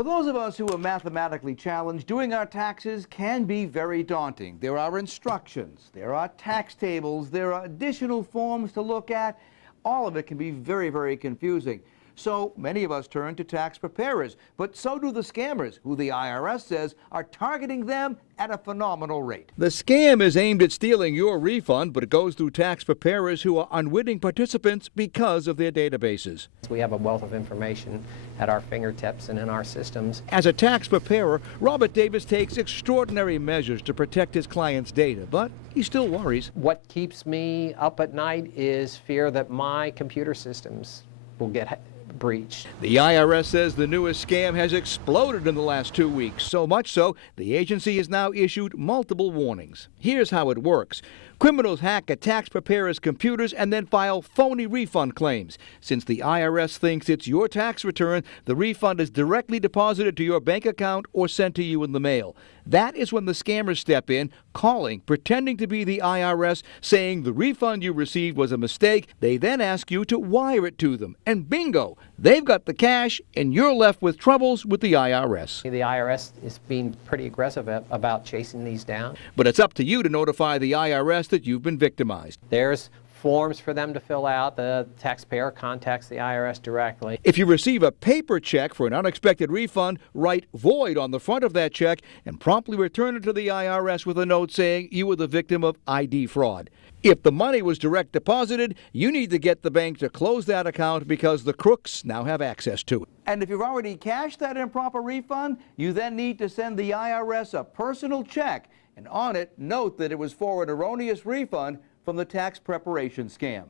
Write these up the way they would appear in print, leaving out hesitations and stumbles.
For those of us who are mathematically challenged, doing our taxes can be very daunting. There are instructions, there are tax tables, there are additional forms to look at. All of it can be very, very confusing. So many of us turn to tax preparers, but so do the scammers, who the IRS says are targeting them at a phenomenal rate. The scam is aimed at stealing your refund, but it goes through tax preparers who are unwitting participants because of their databases. We have a wealth of information at our fingertips and in our systems. As a tax preparer, Robert Davis takes extraordinary measures to protect his clients' data, but he still worries. What keeps me up at night is fear that my computer systems will get breached. The IRS says the newest scam has exploded in the last 2 weeks, so much so the agency has now issued multiple warnings. Here's how it works. Criminals hack a tax preparer's computers and then file phony refund claims. Since the IRS thinks it's your tax return, the refund is directly deposited to your bank account or sent to you in the mail. That is when the scammers step in, calling, pretending to be the IRS, saying the refund you received was a mistake. They then ask you to wire it to them. And bingo, they've got the cash and you're left with troubles with the IRS. The IRS is being pretty aggressive about chasing these down. But it's up to you to notify the IRS that you've been victimized. There's forms for them to fill out. The taxpayer contacts the IRS directly. If you receive a paper check for an unexpected refund, write void on the front of that check and promptly return it to the IRS with a note saying you were the victim of ID fraud. If the money was direct deposited, you need to get the bank to close that account because the crooks now have access to it. And if you've already cashed that improper refund, you then need to send the IRS a personal check and on it note that it was for an erroneous refund from the tax preparation scam.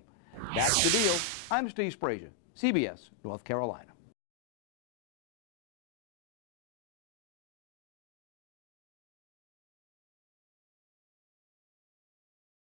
That's the deal. I'm Steve Sprazier, CBS, North Carolina.